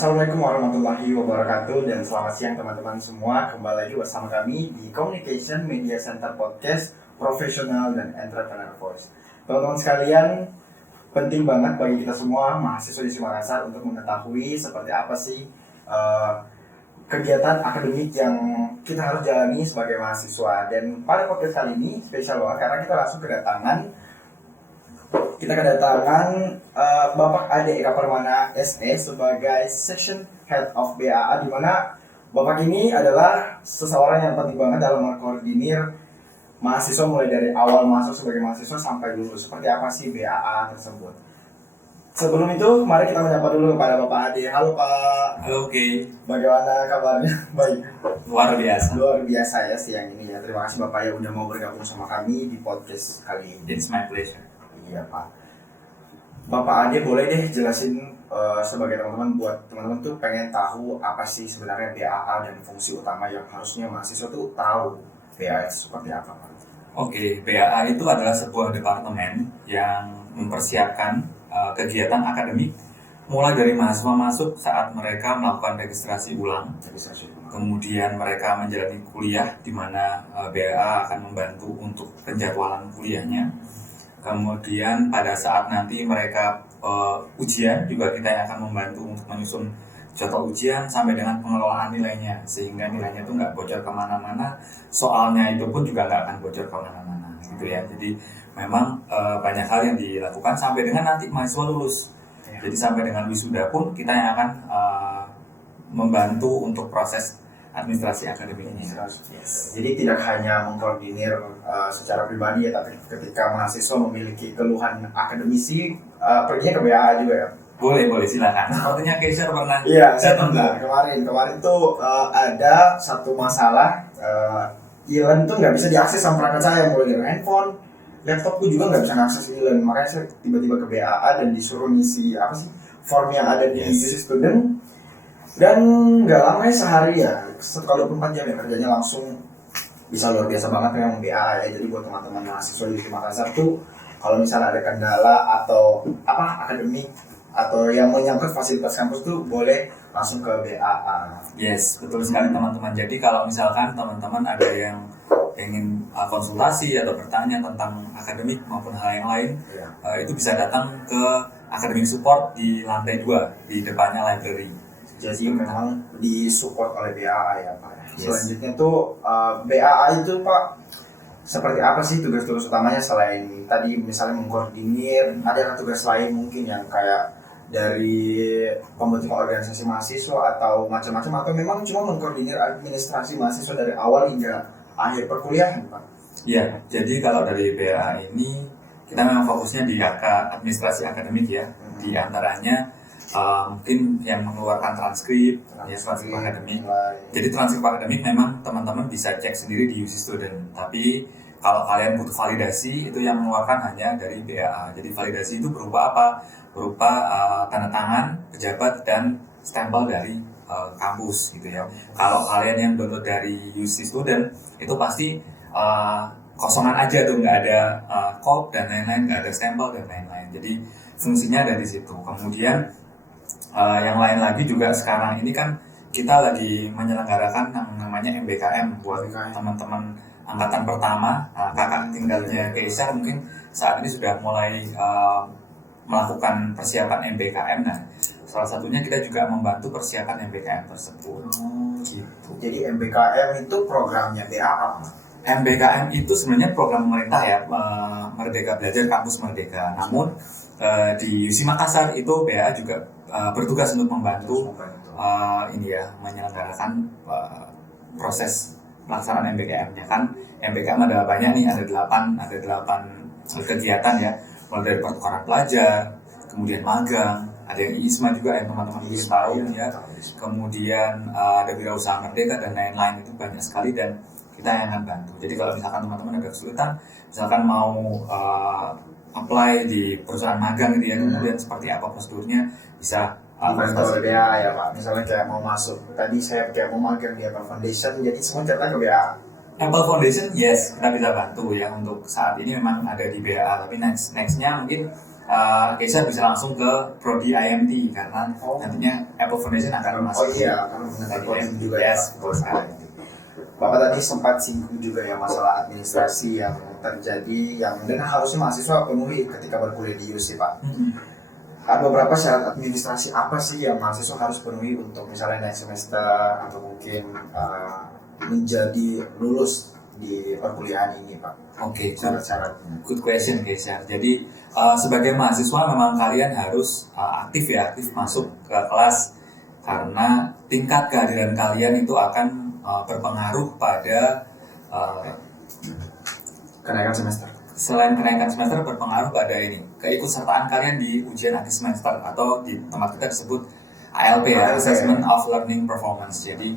Assalamualaikum warahmatullahi wabarakatuh dan selamat siang teman-teman semua. Kembali lagi bersama kami di Communication Media Center Podcast Profesional dan Entrepreneur Voice. Teman-teman sekalian, penting banget bagi kita semua mahasiswa di Makassar untuk mengetahui seperti apa sih kegiatan akademik yang kita harus jalani sebagai mahasiswa. Dan pada podcast kali ini spesial banget karena kita langsung kedatangan Bapak Ade Eka Permana SE sebagai Section Head of BAA, di mana Bapak ini adalah seseorang yang penting banget dalam mengkoordinir mahasiswa mulai dari awal masuk sebagai mahasiswa sampai lulus. Seperti apa sih BAA tersebut? Sebelum itu, mari kita menyapa dulu kepada Bapak Ade. Halo Pak. Halo, oke. Bagaimana kabarnya? Baik. Luar biasa. Luar biasa ya siang ini ya. Terima kasih Bapak ya udah mau bergabung sama kami di podcast kali ini. It's my pleasure. Iya Pak. Bapak Ade boleh deh jelasin sebagai teman-teman, buat teman-teman tuh pengen tahu apa sih sebenarnya BAA dan fungsi utama yang harusnya mahasiswa tuh tahu BAA seperti apa Pak? Oke, BAA itu adalah sebuah departemen yang mempersiapkan kegiatan akademik mulai dari mahasiswa masuk saat mereka melakukan registrasi ulang. Kemudian mereka menjalani kuliah di mana BAA akan membantu untuk penjadwalan kuliahnya. Kemudian pada saat nanti mereka ujian juga kita yang akan membantu untuk menyusun jadwal ujian sampai dengan pengelolaan nilainya, sehingga nilainya itu nggak bocor kemana-mana, soalnya itu pun juga nggak akan bocor kemana-mana gitu ya. Jadi memang banyak hal yang dilakukan sampai dengan nanti mahasiswa lulus. Jadi sampai dengan wisuda pun kita yang akan membantu untuk proses administrasi akademik ini. Yes. Jadi tidak hanya mengkoordinir secara pribadi ya, tapi ketika mahasiswa memiliki keluhan akademisi, perginya ke BAA juga ya? Boleh silakan. Sepertinya Keisha pernah. Iya, saya pernah. Kemarin tuh ada satu masalah, e-learn tuh nggak bisa diakses sama perangkat saya, mulai dari handphone, laptopku juga nggak bisa ngakses e-learn. Makanya saya tiba-tiba ke BAA dan disuruh ngisi form yang ada di UC Student. Dan nggak lama ya, sehari ya, setelah 24 jam ya kerjanya langsung bisa luar biasa banget memang BAA ya. Jadi buat teman-teman mahasiswa di Makassar tuh, kalau misalnya ada kendala atau akademik atau yang menyangkut fasilitas kampus tuh boleh langsung ke BAA. Yes, betul sekali teman-teman. Jadi kalau misalkan teman-teman ada yang ingin konsultasi atau bertanya tentang akademik maupun hal yang lain, itu bisa datang ke Academic Support di lantai 2 di depannya library. Jadi memang disupport oleh BAA ya Pak. Yes. Selanjutnya tuh BAA itu Pak seperti apa sih tugas-tugas utamanya selain tadi misalnya mengkoordinir, ada tugas lain mungkin yang kayak dari pembentukan organisasi mahasiswa atau macam-macam, atau memang cuma mengkoordinir administrasi mahasiswa dari awal hingga akhir perkuliahan Pak? Iya, jadi kalau dari BAA ini kita memang fokusnya di administrasi akademik ya, di antaranya mungkin yang mengeluarkan transkrip akademik. Jadi transkrip akademik memang teman-teman bisa cek sendiri di UC Student. Tapi kalau kalian butuh validasi, itu yang mengeluarkan hanya dari BAA. Jadi validasi itu berupa apa? Berupa tanda tangan pejabat dan stempel dari kampus gitu ya. Kalau kalian yang download dari UC Student, itu pasti kosongan aja tuh, nggak ada kop dan lain-lain, nggak ada stempel dan lain-lain. Jadi fungsinya dari situ. Kemudian yang lain lagi juga sekarang ini kan kita lagi menyelenggarakan yang namanya MBKM buat teman-teman angkatan pertama, kakak tinggalnya Keisha mungkin saat ini sudah mulai melakukan persiapan MBKM. Nah, salah satunya kita juga membantu persiapan MBKM tersebut. Gitu. Jadi MBKM itu programnya BAA. MBKM itu sebenarnya program pemerintah ya, Merdeka Belajar Kampus Merdeka. Namun di UC Makassar itu BAA juga bertugas untuk membantu menyelenggarakan proses pelaksanaan MBKM-nya kan. MBKM ada banyak nih, ada 8 kegiatan ya, mulai dari pertukaran pelajar, kemudian magang, ada yang ISMA juga yang teman-teman mungkin tahu ya, kemudian ada wirausaha merdeka dan lain-lain. Itu banyak sekali dan kita yang akan bantu. Jadi kalau misalkan teman-teman ada kesulitan, misalkan mau apply di perusahaan magang gitu ya, kemudian seperti apa prosedurnya, bisa kontak BAA ya Pak. Misalnya kayak mau masuk, tadi saya kayak mau magang di Apple Foundation, jadi semua cerita ke BAA. Apple Foundation, yes, kita bisa bantu ya. Untuk saat ini memang ada di BAA, tapi nextnya mungkin Keisha bisa langsung ke Prodi IMT karena nantinya Apple Foundation akan masuk. Oh iya, akan mengenai juga yes, betul sekali. Bapak tadi sempat singgung juga ya masalah administrasi yang terjadi yang dan harusnya mahasiswa penuhi ketika berkuliah di UC, Pak. Ada beberapa syarat administrasi apa sih yang mahasiswa harus penuhi untuk misalnya naik semester atau mungkin menjadi lulus di perkuliahan ini, Pak? Oke, syarat-syaratnya. Good question, Keisha. Jadi sebagai mahasiswa memang kalian harus aktif masuk ke kelas karena tingkat kehadiran kalian itu akan berpengaruh pada Kenaikan semester. selain kenaikan semester berpengaruh pada ini keikutsertaan kalian di ujian akhir semester atau di tempat kita disebut ALP ya, Assessment of Learning Performance. Jadi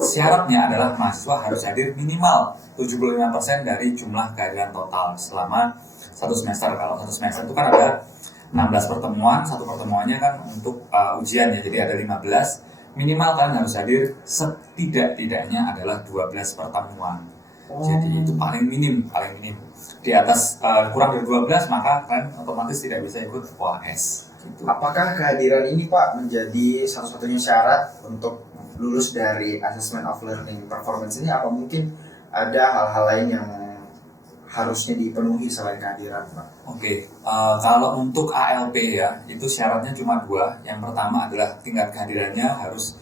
syaratnya adalah mahasiswa harus hadir minimal 75% dari jumlah kehadiran total selama satu semester. Kalau satu semester itu kan ada 16 pertemuan, satu pertemuannya kan untuk ujian ya, jadi ada 15. Minimal kalian harus hadir setidak-tidaknya adalah 12 pertemuan. Jadi itu paling minim. Di atas kurang dari 12 maka kalian otomatis tidak bisa ikut UAS. Gitu. Apakah kehadiran ini, Pak, menjadi satu-satunya syarat untuk lulus dari Assessment of Learning Performance ini? Apa mungkin ada hal-hal lain yang harusnya dipenuhi selain kehadiran, Pak? Oke, kalau untuk ALP ya, itu syaratnya cuma 2. Yang pertama adalah tingkat kehadirannya harus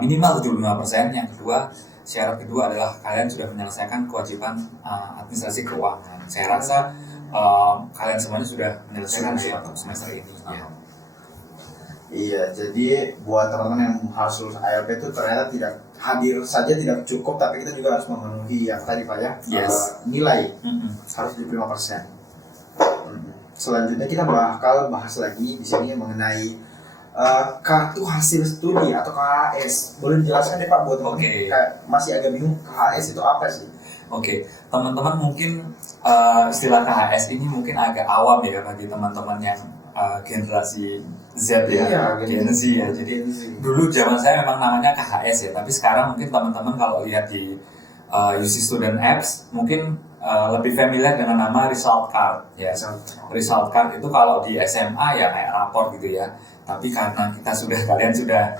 minimal 75%. Yang kedua, syarat kedua adalah kalian sudah menyelesaikan kewajiban administrasi keuangan. Saya rasa kalian semuanya sudah menyelesaikan untuk semester ini. Ya. Iya, jadi buat teman-teman yang harus lulus ALP itu ternyata tidak hadir saja tidak cukup, tapi kita juga harus memenuhi yang tadi, Pak ya, nilai harus 75%. Selanjutnya kita bakal bahas lagi di sini mengenai kartu hasil studi atau KHS. Boleh dijelaskan deh, Pak, buat teman-teman masih agak bingung KHS itu apa sih? Oke, teman-teman mungkin istilah KHS ini mungkin agak awam ya bagi teman-teman yang generasi Z ya, Gen Z ya. Jadi dulu zaman saya memang namanya KHS ya, tapi sekarang mungkin teman-teman kalau lihat di UC Student Apps mungkin lebih familiar dengan nama result card ya. Result card itu kalau di SMA ya kayak rapor gitu ya. Tapi karena kalian sudah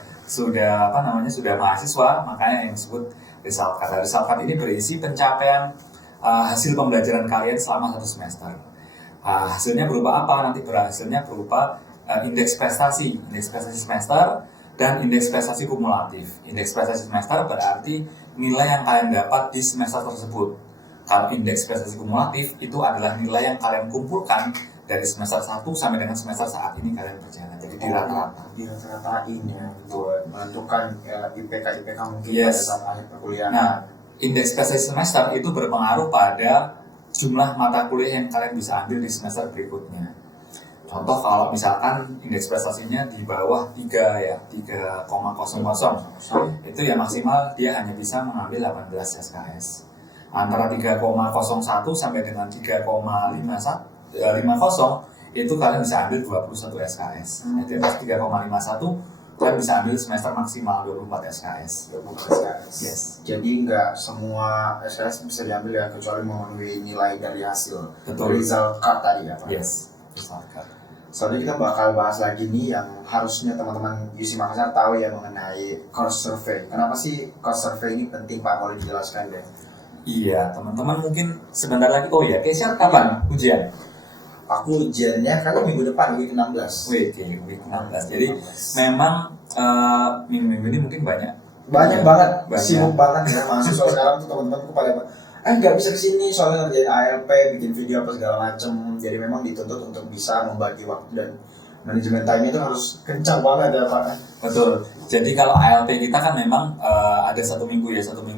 mahasiswa, makanya yang disebut result card. Result card ini berisi pencapaian hasil pembelajaran kalian selama satu semester. Hasilnya berupa apa? Nanti hasilnya berupa indeks prestasi semester dan indeks prestasi kumulatif. Indeks prestasi semester berarti nilai yang kalian dapat di semester tersebut. Kalau indeks prestasi kumulatif itu adalah nilai yang kalian kumpulkan dari semester 1 sampai dengan semester saat ini kalian berjalan. Jadi di rata-rata. Dirata-ratain ya, buat menentukan IPK mungkin pada Yes. saat akhir perkuliahan. Nah, indeks prestasi semester itu berpengaruh pada jumlah mata kuliah yang kalian bisa ambil di semester berikutnya. Contoh kalau misalkan indeks prestasinya di bawah 3 ya, 3,00, itu ya maksimal dia hanya bisa mengambil 18 SKS. Antara 3,01 sampai dengan 3,50 itu kalian bisa ambil 21 SKS. Di atas 3,51 kalian bisa ambil semester maksimal 24 SKS. 24 SKS. Yes. Jadi nggak semua SKS bisa diambil ya, kecuali memenuhi nilai dari hasil. Betul. Result card tadi ya, Pak? Yes. Result card. Soalnya kita bakal bahas lagi nih yang harusnya teman-teman UC Makassar tahu ya mengenai course survey. Kenapa sih course survey ini penting, Pak? Boleh dijelaskan deh? Iya, teman-teman mungkin sebentar lagi. Oh ya, Keisha kapan ujian? Aku ujiannya kan minggu depan, week 16. Week 16. Jadi memang minggu-minggu ini mungkin banyak banget, sibuk banget ya mahasiswa sekarang tuh teman-temanku pada nggak bisa kesini soalnya ngerjain ALP, bikin video apa segala macem. Jadi memang dituntut untuk bisa membagi waktu dan manajemen time itu harus kencang banget ya, Pak. Betul. Jadi kalau ALP kita kan memang ada satu minggu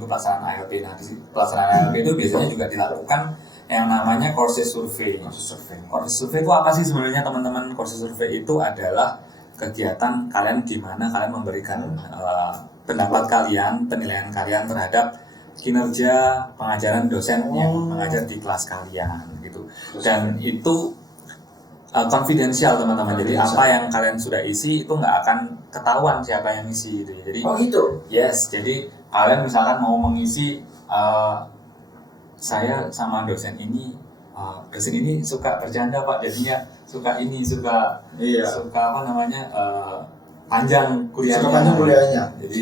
pelaksanaan ALP. Nah, di pelaksanaan ALP itu biasanya juga dilakukan yang namanya courses survey. Courses survey itu apa sih sebenarnya, teman-teman? Courses survey itu adalah kegiatan kalian di mana kalian memberikan pendapat kalian, penilaian kalian terhadap kinerja pengajaran dosen yang mengajar di kelas kalian gitu. Dan itu confidential, teman-teman. Jadi apa yang kalian sudah isi itu nggak akan ketahuan siapa yang isi gitu. Jadi gitu. Yes, jadi kalian misalkan mau mengisi saya sama dosen ini dosen ini suka bercanda Pak, jadinya suka Iya. panjang kuliahnya. Suka panjang kuliahnya. Jadi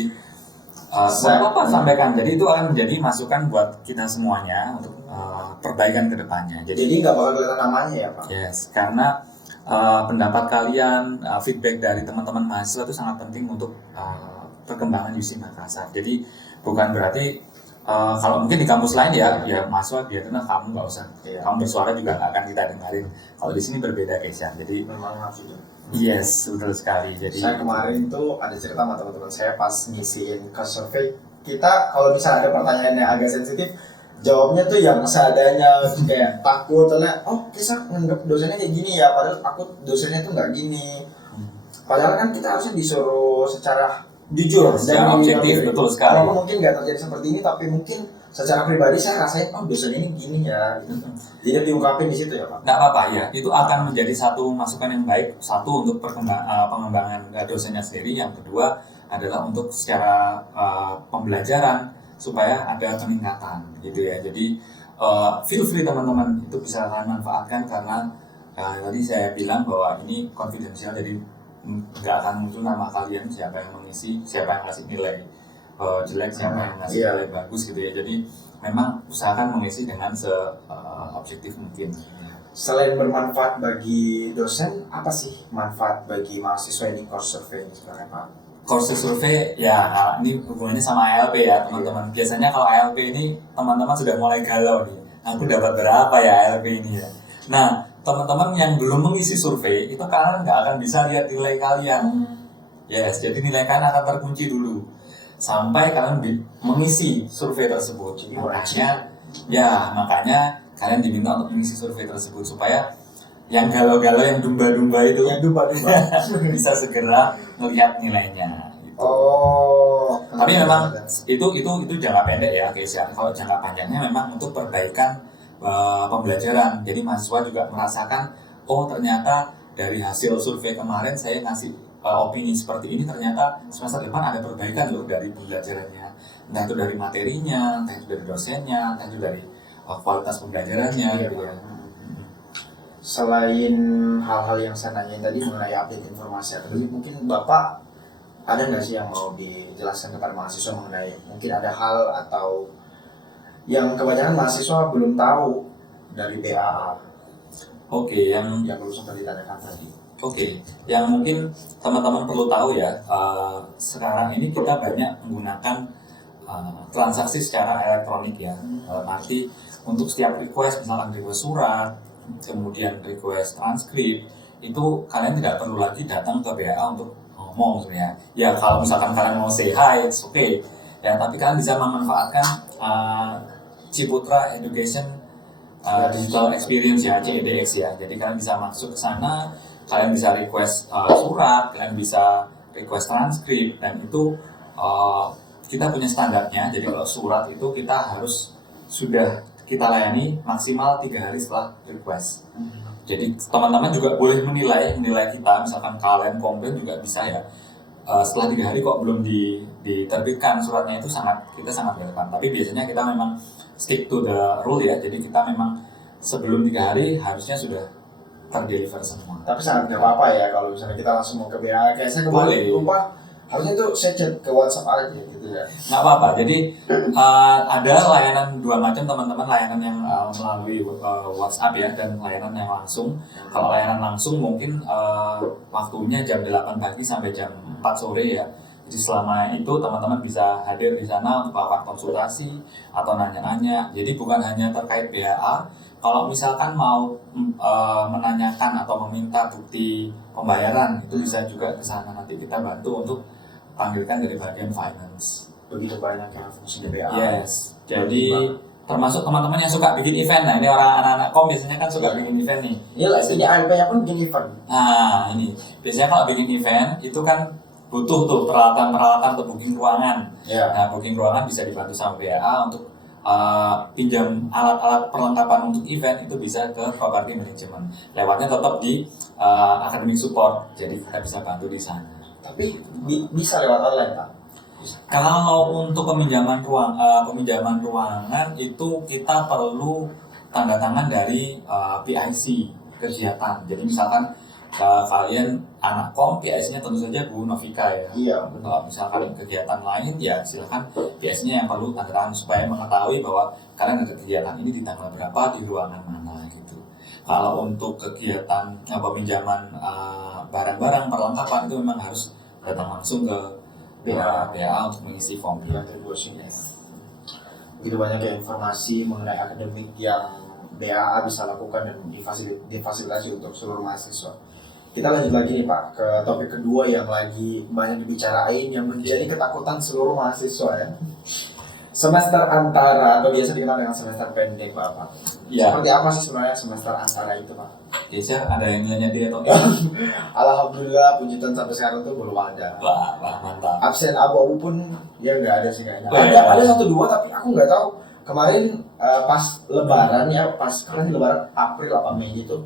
Bapak sampaikan. Jadi itu akan menjadi masukan buat kita semuanya untuk perbaikan ke depannya. Jadi nggak bakal kelihatan namanya ya Pak? Yes, karena pendapat kalian, feedback dari teman-teman mahasiswa itu sangat penting untuk perkembangan UC Makassar. Jadi bukan berarti kalau mungkin di kampus lain ya mahasiswa biarkan kamu nggak usah, kamu bersuara juga nggak akan kita dengarin. Kalau di sini berbeda Kesha. Jadi Memang maksudnya. yes, betul sekali. Jadi saya kemarin tuh ada cerita sama teman-teman saya pas ngisiin ke survei. Kita kalau misalnya ada pertanyaan yang agak sensitif, jawabnya tuh yang seadanya, kayak takut, soalnya kita nganggap dosennya kayak gini ya, padahal takut dosennya tuh nggak gini. Padahal kan kita harusnya disuruh secara jujur secara objektif, betul sekali. Kalau mungkin nggak terjadi seperti ini, tapi mungkin secara pribadi saya rasain dosen ini gini ya, gitu. Jadi diungkapin di situ ya Pak. Nggak apa-apa ya, itu akan menjadi satu masukan yang baik. Satu untuk pengembangan dosennya sendiri, yang kedua adalah untuk secara pembelajaran supaya ada peningkatan gitu ya. Jadi feel free teman-teman, itu bisa kalian manfaatkan karena tadi saya bilang bahwa ini confidential, jadi nggak akan muncul nama kalian, siapa yang mengisi, siapa yang ngasih nilai jelek, siapa yang ngasih nilai bagus gitu ya. Jadi memang usahakan mengisi dengan seobjektif mungkin. Selain bermanfaat bagi dosen, apa sih manfaat bagi mahasiswa ini course survey ini sebenarnya Pak? Course survey ya, ini hubungannya sama ALP ya teman-teman. Biasanya kalau ALP ini teman-teman sudah mulai galau nih, aku dapat berapa ya ALP ini ya. Nah, teman-teman yang belum mengisi survei itu kalian nggak akan bisa lihat nilai kalian. Yes, jadi nilai kalian akan terkunci dulu sampai kalian mengisi survei tersebut. Makanya kalian diminta untuk mengisi survei tersebut supaya yang galau-galau, yang dumba-dumba itu bisa segera melihat nilainya. Gitu. Tapi memang itu jangka pendek ya guys ya. Kalau jangka panjangnya memang untuk perbaikan pembelajaran. Jadi mahasiswa juga merasakan, ternyata dari hasil survei kemarin saya ngasih opini seperti ini, ternyata semester depan ada perbaikan loh dari pembelajarannya. Entah itu dari materinya, entah itu dari dosennya, entah itu dari kualitas pembelajarannya gitu ya. Selain hal-hal yang saya nanyain tadi mengenai update informasi akademik, mungkin Bapak ada nggak sih yang mau dijelaskan kepada mahasiswa mengenai mungkin ada hal atau yang kebanyakan mahasiswa belum tahu dari BAA? Oke, yang belum sempat ditanyakan tadi. Oke, yang mungkin teman-teman perlu tahu ya, sekarang ini kita banyak menggunakan transaksi secara elektronik ya. Arti untuk setiap request, misalkan request surat, kemudian request transkrip, itu kalian tidak perlu lagi datang ke BAA untuk ngomong sebenarnya. Ya kalau misalkan kalian mau say hi, it's okay. Ya, tapi kalian bisa memanfaatkan Ciputra Education Digital Experience ya, CEDX ya. Jadi kalian bisa masuk ke sana, kalian bisa request surat, kalian bisa request transkrip, dan itu kita punya standarnya. Jadi kalau surat itu kita harus sudah kita layani maksimal 3 hari setelah request. Jadi teman-teman juga boleh menilai kita, misalkan kalian komplain juga bisa ya. Setelah 3 hari kok belum diterbitkan suratnya, itu kita sangat welcome. Tapi biasanya kita memang stick to the rule ya. Jadi kita memang sebelum 3 hari harusnya sudah terdeliver semua. Tapi sangat nggak apa-apa ya kalau misalnya kita langsung mau ke BAA. Kayak saya kemarin lupa, harusnya tuh saya chat ke WhatsApp aja gitu ya. Nggak apa-apa. Jadi ada layanan 2 macam teman-teman, layanan yang melalui WhatsApp ya, dan layanan yang langsung. Kalau layanan langsung mungkin waktunya jam 8 pagi sampai jam 4 sore ya. Jadi selama itu teman-teman bisa hadir di sana untuk melakukan konsultasi atau nanya-nanya. Jadi bukan hanya terkait BAA. Kalau misalkan mau menanyakan atau meminta bukti pembayaran, itu bisa juga ke sana, nanti kita bantu untuk panggilkan dari bagian finance. Begitu banyak yang fungsi BAA. Yes. Jadi termasuk teman-teman yang suka bikin event. Nah, ini orang anak-anak kom biasanya kan suka bikin event nih. Iya lah, ini ALP-nya pun bikin event. Nah, ini biasanya kalau bikin event itu kan butuh tuh peralatan untuk booking ruangan. Nah, booking ruangan bisa dibantu sama BAA untuk pinjam alat-alat perlengkapan untuk event, itu bisa ke property management. Lewatnya tetap di academic support, jadi kita bisa bantu di sana. Tapi bisa lewat online Pak? Kalau untuk peminjaman ruangan itu kita perlu tanda tangan dari PIC kegiatan. Jadi misalkan kalian anak kom, PIC-nya tentu saja Bu Novika ya. Iya. Kalau misalkan kegiatan lain ya silakan PIC-nya yang perlu tanda tangan supaya mengetahui bahwa kalian ada kegiatan ini di tanggal berapa, di ruangan mana gitu. Kalau untuk kegiatan peminjaman barang-barang perlengkapan itu memang harus datang langsung ke BA untuk mengisi form. Yes. Begitu banyak ya informasi mengenai akademik yang BAA bisa lakukan dan difasilitasi untuk seluruh mahasiswa. Kita lanjut lagi nih Pak ke topik kedua yang lagi banyak dibicarain yang menjadi ketakutan seluruh mahasiswa ya. Semester antara atau biasa dikenal dengan semester pendek Pak. Ya. Seperti apa sih sebenarnya semester antara itu Pak? Geisha ada yang nanya dia atau enggak? Alhamdulillah puji Tuhan sampai sekarang tuh belum ada. Wah, mantap. Absen abu-abu pun ya nggak ada sih kayaknya. Oh, ya. Ada 1-2 tapi aku nggak tahu. Kemarin pas Lebaran ya, pas karena Lebaran April apa Mei itu,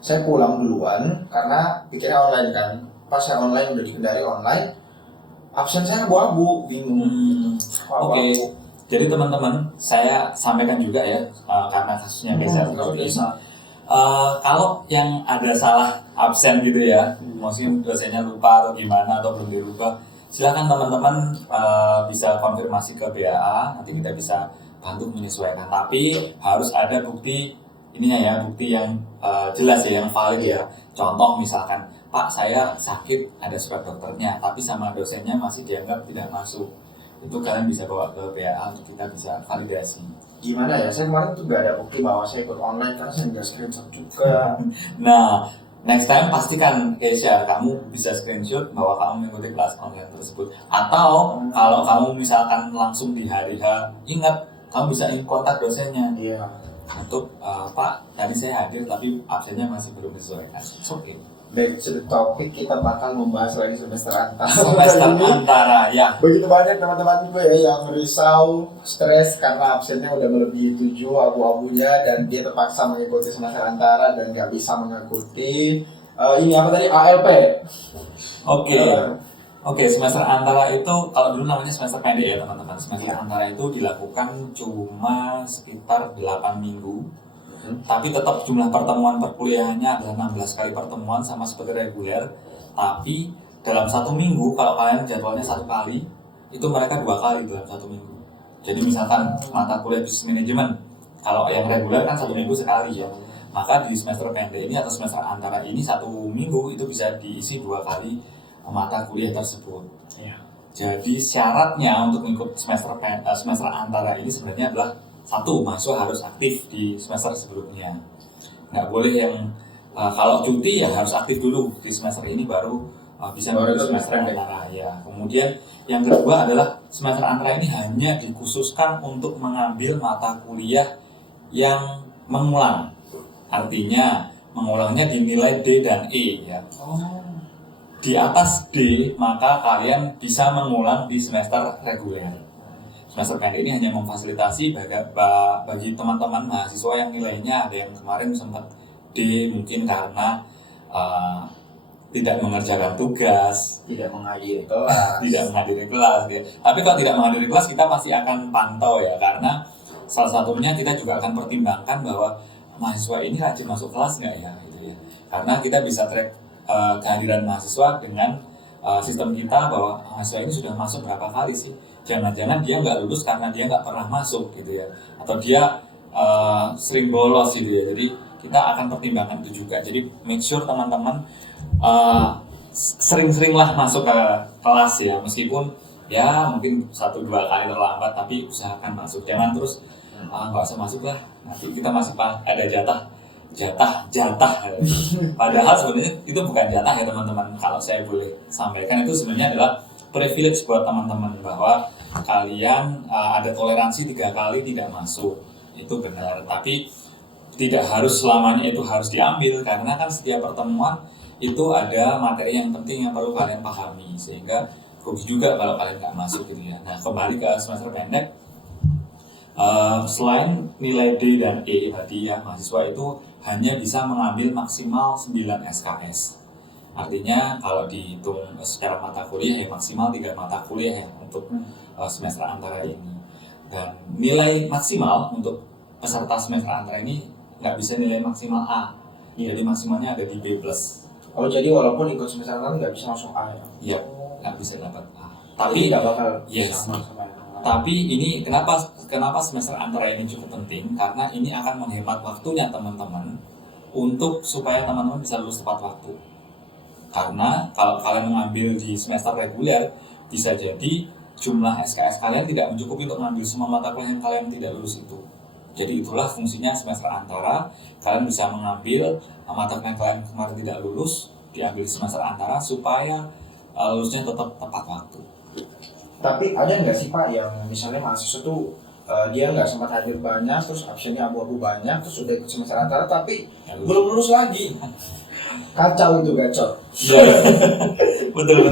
saya pulang duluan karena pikirnya online kan. Pas saya online udah dikendari online, absen saya abu-abu, bingung. Oke. Jadi teman-teman, saya sampaikan juga ya karena kasusnya geser seperti ini. Kalau yang ada salah absen gitu ya, mungkin dosennya lupa atau gimana atau belum dirubah, silakan teman-teman bisa konfirmasi ke BAA, nanti kita bisa bantu menyesuaikan. Tapi harus ada bukti ininya ya, bukti yang jelas ya, yang valid ya. Contoh misalkan, Pak saya sakit, ada surat dokternya, tapi sama dosennya masih dianggap tidak masuk. Itu kalian bisa bawa ke BAA untuk kita bisa validasi. Gimana ya, saya kemarin tuh gak ada bukti bahwa saya ikut online karena saya nggak screenshot juga. Nah, next time pastikan Keisha, kamu bisa screenshot bahwa kamu mengikuti kelas online tersebut. Atau kalau kamu misalkan langsung di hari H, ingat kamu bisa kontak dosennya. Iya. Untuk Pak, tadi saya hadir tapi absennya masih belum disesuaikan. Oke. Back to the topic, kita bakal membahas lagi semester antara. Semester antara ya. Begitu banyak teman-teman gue ya yang risau, stres karena absennya udah melebihi 7 abu-abunya dan dia terpaksa mengikuti semester antara dan nggak bisa mengikuti ini apa tadi ALP. Oke, semester antara itu kalau dulu namanya semester pendek ya teman-teman. Semester antara itu dilakukan cuma sekitar 8 minggu. Tapi tetap jumlah pertemuan perkuliahannya adalah 16 kali pertemuan sama seperti reguler. Tapi dalam 1 minggu kalau kalian jadwalnya 1 kali, itu mereka 2 kali dalam 1 minggu. Jadi misalkan mata kuliah bisnis manajemen, kalau yang reguler kan 1 minggu sekali ya. Maka di semester pendek ini atau semester antara ini 1 minggu itu bisa diisi 2 kali mata kuliah tersebut. Jadi syaratnya untuk mengikuti semester antara ini sebenarnya adalah 1, mahasiswa harus aktif di semester sebelumnya. Nggak boleh yang kalau cuti ya harus aktif dulu di semester ini baru bisa mengikuti semester antara ya. Kemudian yang kedua adalah semester antara ini hanya dikhususkan untuk mengambil mata kuliah yang mengulang. Artinya mengulangnya di nilai D dan E ya. Di atas D maka kalian bisa mengulang di semester reguler. Semester pendek ini hanya memfasilitasi bagi teman-teman mahasiswa yang nilainya ada yang kemarin sempat D mungkin karena tidak mengerjakan tugas, tidak menghadiri kelas, ya. Tapi kalau tidak menghadiri kelas kita pasti akan pantau ya, karena salah satunya kita juga akan pertimbangkan bahwa mahasiswa ini rajin masuk kelas nggak ya, gitu ya. Karena kita bisa track kehadiran mahasiswa dengan sistem kita bahwa mahasiswa ini sudah masuk berapa kali sih. Jangan-jangan dia nggak lulus karena dia nggak pernah masuk gitu ya, atau dia sering bolos gitu ya. Jadi kita akan pertimbangkan itu juga. Jadi make sure teman-teman sering-seringlah masuk ke kelas ya, meskipun ya mungkin 1-2 kali terlambat, tapi usahakan masuk. Jangan terus nggak usah masuk lah, nanti kita masih ada jatah. Padahal sebenarnya itu bukan jatah ya teman-teman. Kalau saya boleh sampaikan, itu sebenarnya adalah privilege buat teman-teman bahwa kalian ada toleransi 3 kali tidak masuk. Itu benar, tapi tidak harus selamanya itu harus diambil, karena kan setiap pertemuan itu ada materi yang penting yang perlu kalian pahami, sehingga rugi juga kalau kalian nggak masuk gitu ya. Nah, kembali ke semester pendek, selain nilai D dan E tadi ya, mahasiswa itu hanya bisa mengambil maksimal 9 SKS. Artinya kalau dihitung secara mata kuliah ya maksimal 3 mata kuliah ya untuk semester antara ini. Dan nilai maksimal untuk peserta semester antara ini nggak bisa nilai maksimal A, jadi maksimalnya ada di B+. Oh jadi walaupun ikut semester antara nggak bisa langsung A ya? Iya, nggak bisa dapat A. Tapi nggak bakal yes. sama yang lain. Tapi ini kenapa semester antara ini cukup penting? Karena ini akan menghemat waktunya teman-teman untuk supaya teman-teman bisa lulus tepat waktu. Karena kalau kalian mengambil di semester reguler, bisa jadi jumlah SKS kalian tidak mencukupi untuk mengambil semua mata kuliah yang kalian tidak lulus itu. Jadi itulah fungsinya semester antara, kalian bisa mengambil mata kuliah yang kalian kemarin tidak lulus, diambil di semester antara supaya lulusnya tetap tepat waktu. Tapi ada nggak sih Pak yang misalnya mahasiswa tuh dia nggak sempat hadir banyak, terus absennya abu-abu banyak, terus udah ikut semester antara tapi belum lulus lagi? Kacau itu, kacau. Iya, betul.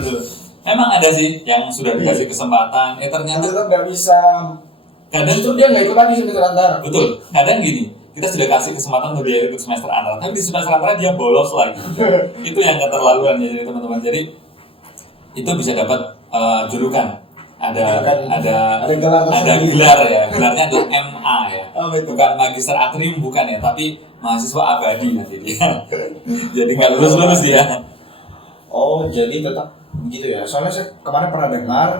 Emang ada sih yang sudah dikasih kesempatan, ternyata tetap nggak bisa. Kadang Justru dia nggak ikut lagi semester antara. Betul. Kadang gini, kita sudah kasih kesempatan untuk dia ikut semester antara, tapi di semester antara dia bolos lagi. Itu yang keterlaluan ya teman-teman. Jadi itu bisa dapat julukan. Ada gelar ya. Gelarnya adalah MA ya. Bukan magister atrium bukan ya, tapi mahasiswa abadi nanti dia. Jadi nggak lulus dia. Oh, jadi tetap begitu ya. Soalnya saya kemarin pernah dengar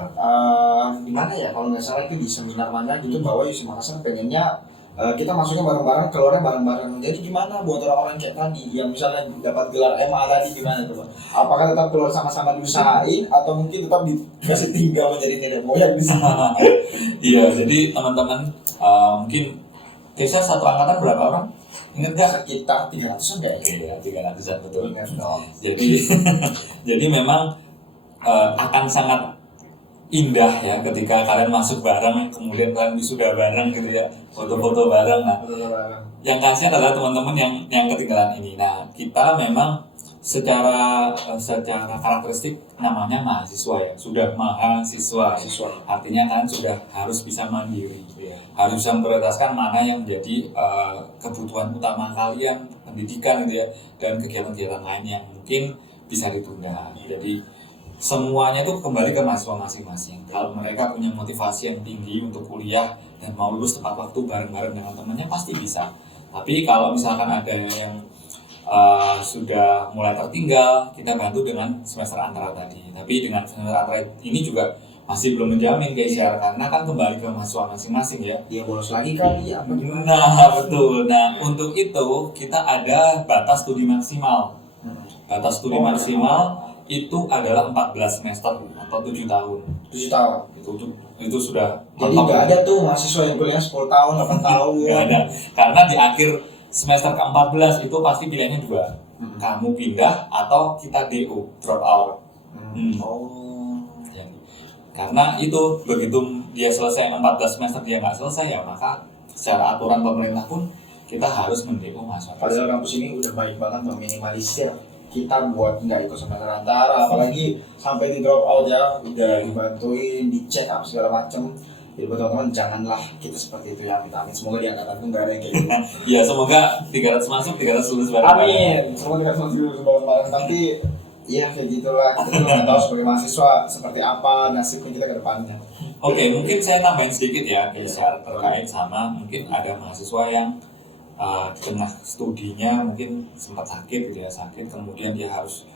di mana ya, kalau nggak salah itu di seminar mana gitu, bahwa USI Makassar pengennya kita masuknya bareng-bareng, keluarnya bareng-bareng. Jadi gimana buat orang-orang kayak tadi yang misalnya dapat gelar MA tadi, gimana tuh Pak? Apakah tetap keluar sama-sama diusahain atau mungkin tetap dikasih tinggal menjadi nenek moyang di sana? Iya, jadi teman-teman mungkin Keisha satu angkatan berapa orang? Ingat nggak? Sekitar 300-an nggak ya? Iya, 300-an betul. Ingat dong. Jadi memang akan sangat indah ya ketika kalian masuk bareng, kemudian kalian wisuda bareng gitu ya, foto-foto bareng. Nah, yang kasihan adalah teman-teman yang ketinggalan ini. Nah, kita memang secara karakteristik namanya mahasiswa ya, sudah mahasiswa. Artinya kalian sudah harus bisa mandiri, harus bisa memprioritaskan mana yang menjadi kebutuhan utama kalian, pendidikan gitu ya, dan kegiatan-kegiatan lain yang mungkin bisa ditunda. Jadi semuanya itu kembali ke mahasiswa masing-masing. Kalau mereka punya motivasi yang tinggi untuk kuliah dan mau lulus tepat waktu bareng-bareng dengan temannya, pasti bisa. Tapi kalau misalkan ada yang sudah mulai tertinggal, kita bantu dengan semester antara tadi. Tapi dengan semester antara ini juga masih belum menjamin guys ya, karena kan kembali ke mahasiswa masing-masing ya. Dia bolos lagi kali apa gimana? Nah betul. Nah untuk itu kita ada batas studi maksimal. Batas studi maksimal itu adalah 14 semester atau 7 tahun. 7 tahun. Itu sudah. Jadi nggak ada tuh mahasiswa yang kuliah 10 tahun, 8 tahun. Nggak ada. Karena di akhir semester ke-14 itu pasti pilihannya dua. Kamu pindah atau kita DO, drop out. Oh. Ya. Karena itu begitu dia selesai 14 semester dia nggak selesai ya, maka secara aturan pemerintah pun kita harus men-DO mahasiswa. Padahal kampus ini udah baik banget meminimalisir kita buat nggak ikut semester antara, apalagi sampai di drop out ya, udah dibantuin, dicek up segala macem. Jadi buat teman-teman janganlah kita seperti itu ya, amin. Semoga di angkatan itu nggak ada yang kayak gitu. Ya semoga 300 masuk, 300 lulus bareng. Amin. Semoga 300 masuk lulus bareng. Tapi ya kayak gitulah, kita juga nggak tahu sebagai mahasiswa seperti apa nasibnya kita ke depannya. Oke, mungkin saya tambahin sedikit ya, terkait sama mungkin ada mahasiswa yang di tengah studinya mungkin sempat sakit gitu ya, kemudian dia harus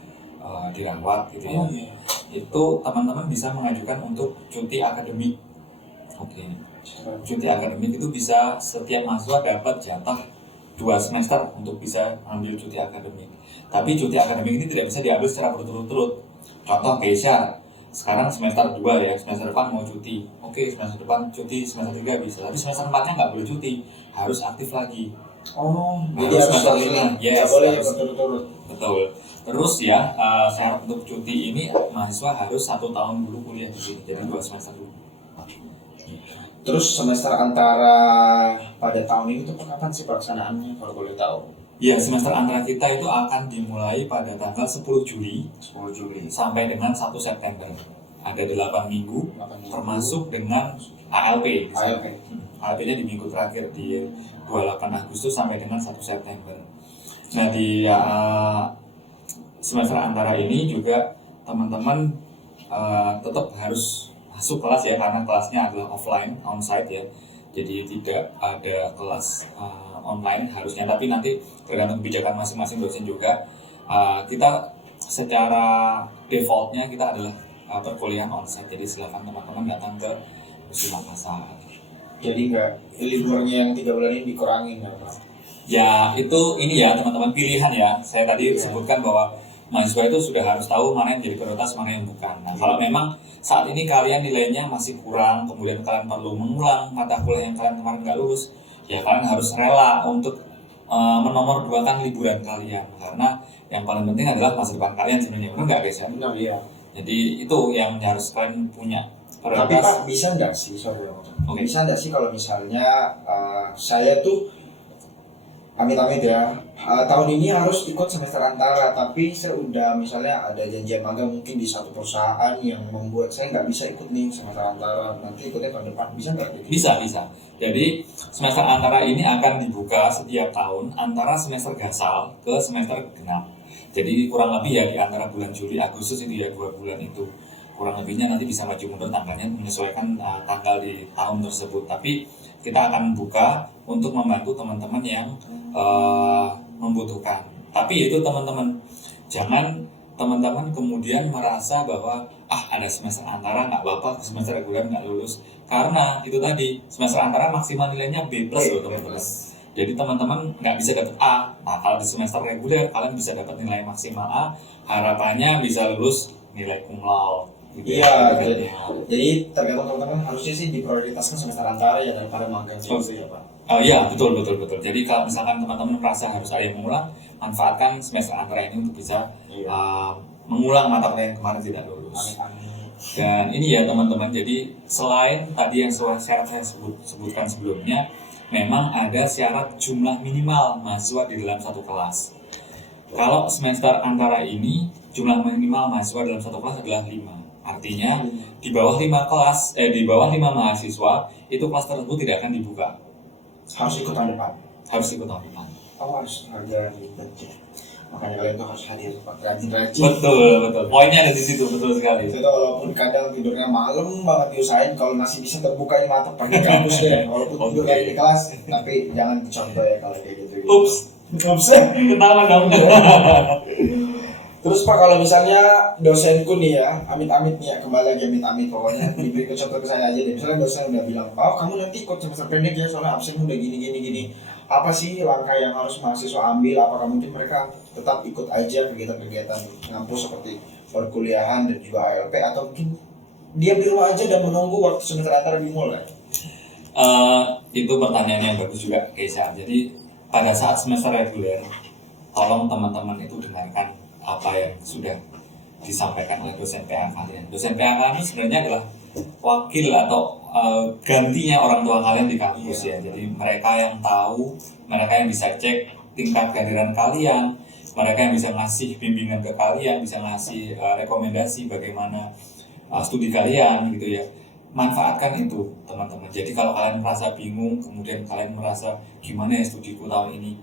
dirawat gitu ya. Itu teman-teman bisa mengajukan untuk cuti akademik. Oke. Cuti akademik itu bisa setiap mahasiswa dapat jatah 2 semester untuk bisa ambil cuti akademik. Tapi cuti akademik ini tidak bisa diambil secara berturut-turut. Contoh Keisha, sekarang semester 2 ya, semester depan mau cuti. Oke, semester depan cuti, semester 3 bisa. Tapi semester 4-nya nggak boleh cuti, harus aktif lagi. Oh, jadi harus semester 5. Yes, boleh harus berturut-turut. Betul. Terus ya, syarat untuk cuti ini mahasiswa harus 1 tahun dulu kuliah di sini, jadi 2 semester dulu. Terus semester antara pada tahun ini tuh kapan sih pelaksanaannya kalau boleh tahu? Ya, semester antara kita itu akan dimulai pada tanggal 10 Juli sampai dengan 1 September. Ada 8 minggu, termasuk dengan ALP. ALP-nya di minggu terakhir di 28 Agustus sampai dengan 1 September. Nah, di semester antara ini juga teman-teman tetap harus masuk kelas ya, karena kelasnya adalah offline, onsite ya. Jadi tidak ada kelas online harusnya, tapi nanti tergantung kebijakan masing-masing dosen juga. Kita secara defaultnya kita adalah perkuliahan onsite, jadi silakan teman-teman datang ke Museum Makassar. Jadi nggak liburnya yang 3 bulan ini dikurangi nggak Pak? Ya itu ini ya teman-teman, pilihan ya. Saya tadi sebutkan bahwa mahasiswa itu sudah harus tahu mana yang jadi prioritas, mana yang bukan. Nah kalau memang saat ini kalian nilainya masih kurang, kemudian kalian perlu mengulang mata kuliah yang kalian kemarin nggak lulus, ya kalian harus rela untuk menomorduakan liburan kalian, karena yang paling penting adalah masa depan kalian sebenarnya, benar nggak guys ya? Benar ya. Jadi itu yang harus kalian punya Tapi prioritas. Pak bisa nggak sih, bisa nggak sih kalau misalnya saya tuh amit-amit ya, tahun ini harus ikut semester antara, tapi saya udah misalnya ada janjian magang mungkin di satu perusahaan yang membuat saya nggak bisa ikut nih semester antara, nanti ikutnya tahun depan, bisa nggak? Bisa. Jadi semester antara ini akan dibuka setiap tahun antara semester gasal ke semester genap. Jadi kurang lebih ya di antara bulan Juli Agustus itu ya 2 bulan itu. Kurang lebihnya nanti bisa maju mundur tanggalnya menyesuaikan tanggal di tahun tersebut. Tapi kita akan buka untuk membantu teman-teman yang membutuhkan. Tapi itu teman-teman, jangan teman-teman kemudian merasa bahwa ada semester antara nggak apa-apa, semester reguler nggak lulus, karena itu tadi semester antara maksimal nilainya B+ loh teman-teman. Jadi teman-teman nggak bisa dapat A. Nah kalau di semester reguler kalian bisa dapat nilai maksimal A, harapannya bisa lulus nilai cum laude. Iya, jadi tergantung teman-teman, harusnya sih diprioritaskan semester antara ya daripada magang gitu ya Pak. Iya betul. Jadi kalau misalkan teman-teman merasa harus ada yang mengulang, manfaatkan semester antara ini untuk bisa mengulang mata kuliah yang kemarin tidak lulus. Dan ini ya teman-teman, jadi selain tadi yang syarat saya sebutkan sebelumnya, memang ada syarat jumlah minimal mahasiswa di dalam satu kelas. Kalau semester antara ini jumlah minimal mahasiswa dalam satu kelas adalah 5. Artinya di bawah 5 mahasiswa itu kelas tersebut tidak akan dibuka. Harus ikut tahun depan. Harus ikut tahun depan. Harus harga budget. Makanya kalian tuh harus hadir, rajin-rajin. Betul. Poinnya ada di situ, betul sekali. Itu walaupun kadang tidurnya malam banget, diusahain kalau masih bisa terbuka ini mata pergi kampus deh. Walaupun tidur lagi di kelas, tapi jangan dicontoh ya kalau kayak gitu. Ups. Ketahuan dong. Terus Pak, kalau misalnya dosenku nih ya, amit-amit nih ya, kembali lagi amit-amit, pokoknya diberi contoh ke saya aja deh. Misalnya dosen udah bilang, kamu nanti ikut semester pendek ya, soalnya absen udah gini. Apa sih langkah yang harus mahasiswa ambil? Apakah mungkin mereka tetap ikut aja kegiatan-kegiatan ngampus seperti perkuliahan dan juga ALP, atau mungkin dia di rumah aja dan menunggu waktu semester antara dimulai? Itu pertanyaan yang bagus juga, Keisha. Jadi pada saat semester reguler, tolong teman-teman itu dengarkan apa yang sudah disampaikan oleh dosen PA kalian. Dosen PA kalian sebenarnya adalah wakil atau gantinya orang tua kalian di kampus ya. Jadi mereka yang tahu, mereka yang bisa cek tingkat kehadiran kalian, mereka yang bisa ngasih bimbingan ke kalian, bisa ngasih rekomendasi bagaimana studi kalian gitu ya. Manfaatkan itu teman-teman. Jadi kalau kalian merasa bingung, kemudian kalian merasa gimana ya studiku tahun ini,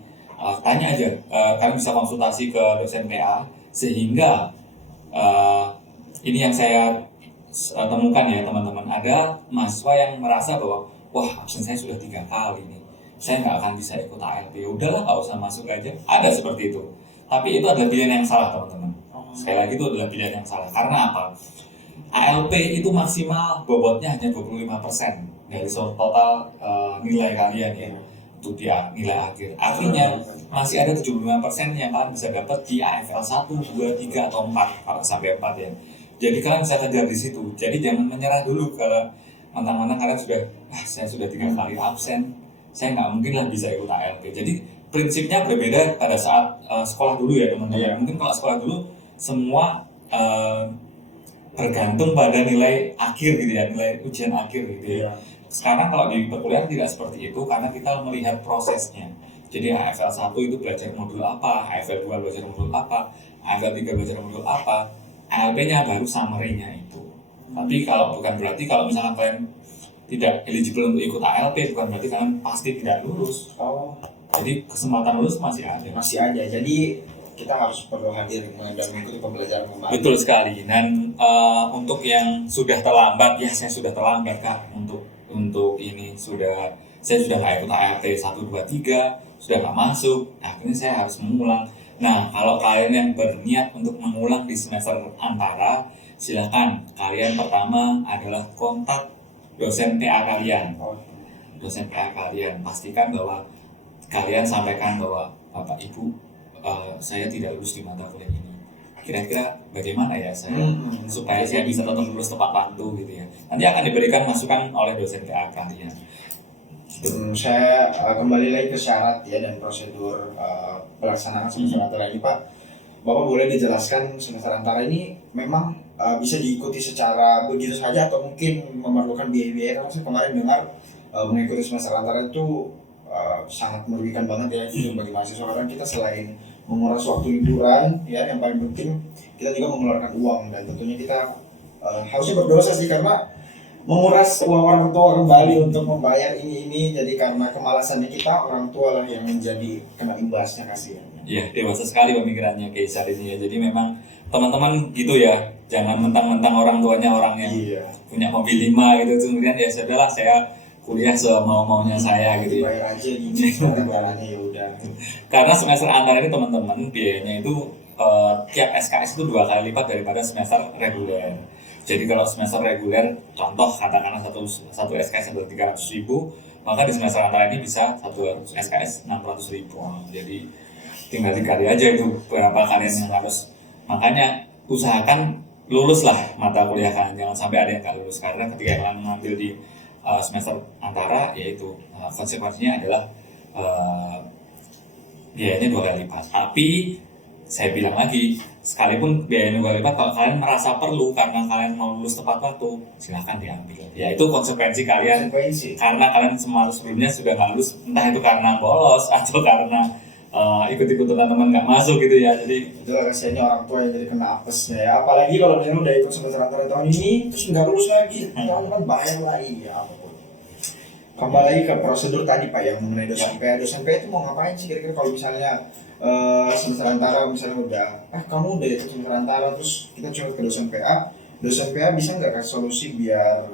tanya aja, kalian bisa konsultasi ke dosen PA, sehingga ini yang saya temukan ya teman-teman, ada mahasiswa yang merasa bahwa absen saya sudah 3 kali nih, saya nggak akan bisa ikut ALP, udahlah nggak usah masuk aja, ada seperti itu. Tapi itu adalah pilihan yang salah teman-teman. Sekali lagi itu adalah pilihan yang salah, karena apa? ALP itu maksimal bobotnya hanya 25% dari total nilai kalian ya, untuk di nilai akhir. Artinya masih ada 75% yang kalian bisa dapat di AFL 1, 2, 3, atau 4 kalau sampai 4 ya. Jadi kalian bisa kejar di situ. Jadi jangan menyerah dulu kalau mentang-mentang kalian sudah saya sudah 3 kali absen, saya nggak mungkin lah bisa ikut ALP. Jadi prinsipnya berbeda pada saat sekolah dulu ya teman-teman. Mungkin kalau sekolah dulu semua tergantung pada nilai akhir gitu ya, nilai ujian akhir gitu ya. Sekarang kalau di perkuliahan tidak seperti itu, karena kita melihat prosesnya. Jadi AFL 1 itu belajar modul apa, AFL 2 belajar modul apa, AFL 3 belajar modul apa, ALP-nya baru summary-nya itu. Tapi kalau bukan berarti kalau misalnya kalian tidak eligible untuk ikut ALP, bukan berarti kalian pasti tidak lulus. Jadi kesempatan lulus masih ada. Jadi kita harus perlu hadir dan mengikuti pembelajaran kembali. Betul sekali. Dan untuk yang sudah terlambat, ya saya sudah terlambat Kak untuk untuk ini saya sudah nggak ikut ART 1, 2, 3, sudah nggak masuk, akhirnya saya harus mengulang. Nah, kalau kalian yang berniat untuk mengulang di semester antara, silakan kalian pertama adalah kontak dosen PA kalian. Dosen PA kalian, pastikan bahwa kalian sampaikan bahwa Bapak Ibu, saya tidak lulus di mata kuliah ini. Kira-kira bagaimana ya saya supaya saya bisa tetap lulus tepat waktu gitu ya. Nanti akan diberikan masukan oleh dosen PA kalian. Saya kembali lagi ke syarat ya dan prosedur pelaksanaan semester antara ini, Pak. Bapak boleh dijelaskan semester antara ini memang bisa diikuti secara begitu saja atau mungkin memerlukan biaya-biaya? Karena saya kemarin dengar mengikuti semester antara itu sangat merugikan banget ya bagi mahasiswa, karena kita selain menguras waktu liburan ya, yang paling penting kita juga mengeluarkan uang, dan tentunya kita harusnya berdosa sih karena menguras uang orang tua kembali untuk membayar ini, jadi karena kemalasannya kita, orang tua lah yang menjadi kena imbasnya, kasihan. Iya, dewasa sekali pemikirannya Kaisar ini ya. Jadi memang teman-teman gitu ya, jangan mentang-mentang orang tuanya orang yang punya mobil 5 gitu, kemudian ya sudahlah saya kuliah semau-maunya saya gitu ya. Bayar aja gini, barangnya ya udah. Karena semester antara ini teman-teman biayanya itu tiap SKS itu 2 kali lipat daripada semester reguler. Jadi kalau semester reguler, contoh katakanlah satu SKS adalah 300.000, maka di semester antara ini bisa satu SKS 600.000. Jadi tinggal dikali aja itu berapa kalian yang harus. Makanya usahakan lulus lah mata kuliah kalian, jangan sampai ada yang nggak lulus, karena ketika kalian mengambil di semester antara, yaitu konsekuensinya adalah biayanya 2 kali lipat. Tapi saya bilang lagi, sekalipun biayanya 2 kali lipat, kalau kalian merasa perlu karena kalian mau lulus tepat waktu, silahkan diambil. Ya itu konsekuensi kalian, karena kalian sebelumnya sudah nggak lulus, entah itu karena bolos atau karena ikut-ikut teman-teman nggak masuk gitu ya. Jadi itulah kasihannya orang tua yang jadi kena apesnya ya. Apalagi kalau misalnya udah ikut semester antara tahun ini terus nggak lulus lagi, tahun depan bayar lagi ya apapun. Kembali lagi ke prosedur tadi Pak yang mengenai dosen PA. Dosen PA itu mau ngapain sih kira-kira kalau misalnya semester antara misalnya udah kamu udah ikut semester antara terus kita curhat ke dosen PA. Dosen PA bisa nggak kasih solusi biar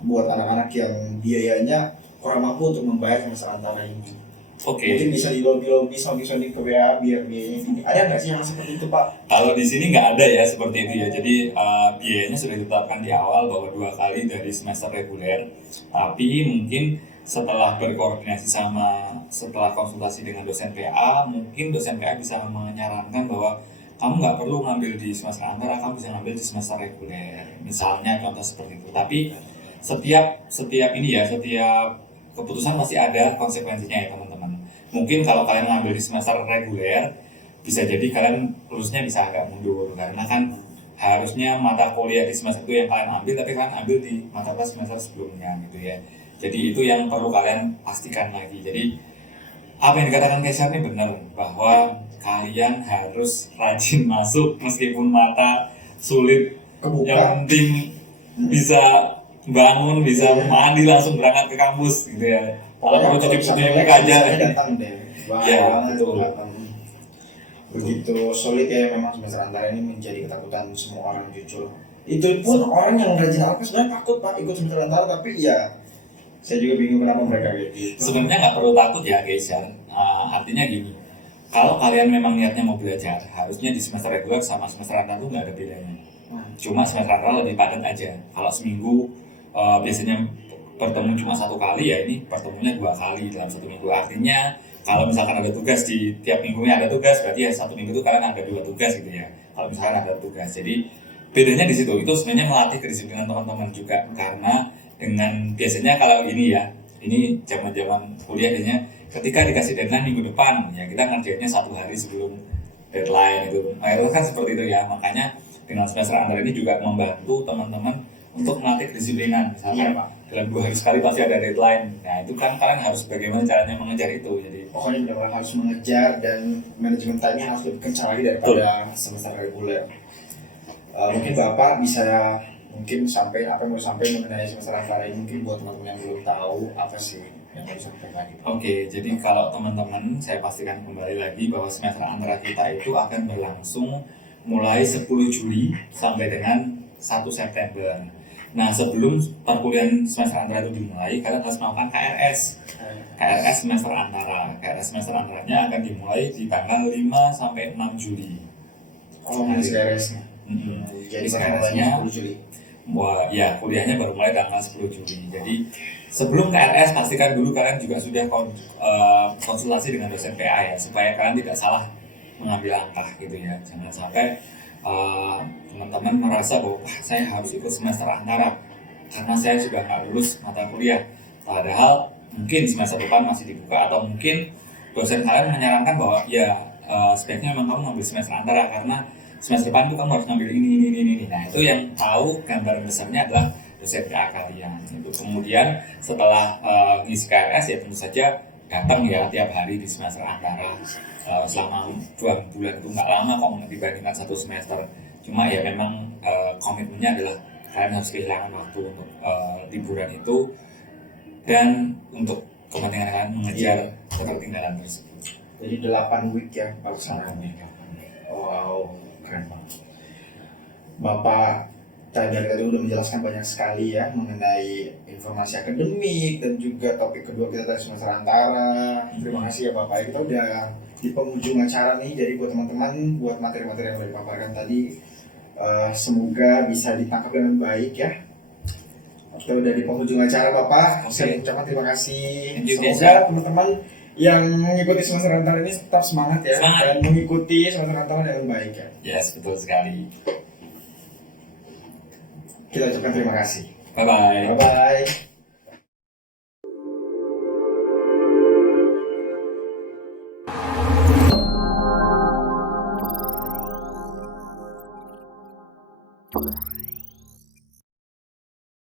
buat anak-anak yang biayanya kurang mampu untuk membayar semester antara ini? Mungkin bisa di lobby sounding ke WA biar biayanya ini. Ada nggak sih yang seperti itu Pak? Kalau di sini nggak ada ya seperti itu ya. Jadi biayanya sudah ditetapkan di awal bahwa 2 kali dari semester reguler. Tapi mungkin setelah berkoordinasi setelah konsultasi dengan dosen PA, mungkin dosen PA bisa menyarankan bahwa kamu nggak perlu ngambil di semester antara, kamu bisa ngambil di semester reguler. Misalnya contoh seperti itu. Tapi setiap keputusan masih ada konsekuensinya ya teman-teman. Mungkin kalau kalian ngambil di semester reguler, bisa jadi kalian lulusnya bisa agak mundur, karena kan harusnya mata kuliah di semester itu yang kalian ambil, tapi kalian ambil di mata kuliah semester sebelumnya gitu ya. Jadi itu yang perlu kalian pastikan lagi. Jadi apa yang dikatakan Kaisar ini benar, bahwa kalian harus rajin masuk meskipun mata sulit Kebuka. Yang penting bisa bangun, bisa mandi langsung berangkat ke kampus gitu ya. Kalau perlu cuci aja. Datang deh. Ya, betul. Begitu solid ya memang semester antara ini menjadi ketakutan semua orang jujur. Itu pun orang yang rajin alkes sebenarnya takut Pak ikut semester antara, tapi ya saya juga bingung kenapa mereka gitu. Sebenarnya nggak perlu takut ya guys ya. Artinya gini, kalau kalian memang niatnya mau belajar, harusnya di semester reguler sama semester antara itu nggak ada bedanya. Cuma semester antara lebih padat aja. Kalau seminggu biasanya bertemu cuma 1 kali, ya ini pertemunya 2 kali dalam 1 minggu. Artinya kalau misalkan ada tugas di tiap minggunya ada tugas, berarti ya 1 minggu itu kalian ada 2 tugas gitu ya. Kalau misalkan ada tugas, jadi bedanya di situ. Itu sebenarnya melatih kedisiplinan teman-teman juga, karena dengan biasanya kalau ini ya, ini zaman-zaman kuliah biasanya ketika dikasih deadline minggu depan, ya kita ngerjainnya 1 hari sebelum deadline itu. Mayoritas kan seperti itu ya. Makanya dengan semester antara ini juga membantu teman-teman untuk melatih kedisiplinan. Misalnya dalam 2 hari sekali pasti ada deadline. Nah itu kan kalian harus bagaimana caranya mengejar itu. Jadi pokoknya benar-benar harus mengejar, dan manajemen time-nya harus lebih kencang lagi daripada semester reguler. Mungkin Bapak bisa sampai apa yang mau sampai mengenai semester antara ini, mungkin buat teman-teman yang belum tahu apa sih yang mau disampaikan. Oke, jadi kalau teman-teman, saya pastikan kembali lagi bahwa semester antara kita itu akan berlangsung mulai 10 Juli sampai dengan 1 September. Nah, sebelum perkuliahan semester antara itu dimulai, kalian harus melakukan KRS. KRS semester antara. KRS semester antaranya akan dimulai di tanggal 5 sampai 6 Juli. Oh, masih KRS-nya. Jadi KRS-nya 10 Juli. Wah, ya kuliahnya baru mulai tanggal 10 Juli. Jadi sebelum KRS pastikan dulu kalian juga sudah konsultasi dengan dosen PA ya, supaya kalian tidak salah mengambil langkah gitu ya. Jangan sampai teman-teman merasa bahwa saya harus ikut semester antara karena saya sudah nggak lulus mata kuliah. Padahal mungkin semester depan masih dibuka, atau mungkin dosen kalian menyarankan bahwa ya sebaiknya memang kamu ngambil semester antara karena semester depan itu kamu harus ngambil ini. Nah, itu yang tahu gambaran besarnya adalah dosen PA kalian. Itu kemudian setelah ngisi KRS ya tentu saja datang ya tiap hari di semester antara selama 2 bulan. Itu nggak lama kok dibandingkan 1 semester. Cuma ya memang komitmennya adalah kalian harus kehilangan waktu untuk liburan itu dan untuk kepentingan kalian mengejar ketertinggalan tersebut. Jadi 8 week ya pelaksanaannya. Wow, keren banget. Bapak dari tadi udah menjelaskan banyak sekali ya mengenai informasi akademik dan juga topik kedua kita tadi semester antara. Terima kasih ya Bapak. Kita udah di penghujung acara nih. Jadi buat teman-teman, buat materi-materi yang udah dipaparkan tadi, semoga bisa ditangkap dengan baik ya. Kita udah di penghujung acara Bapak. Saya ucapkan terima kasih. Semoga teman-teman yang mengikuti semester antara ini tetap semangat ya. Dan mengikuti semester antara dengan baik ya. Yes, betul sekali. Kita ucapkan terima kasih. Bye-bye. Bye-bye.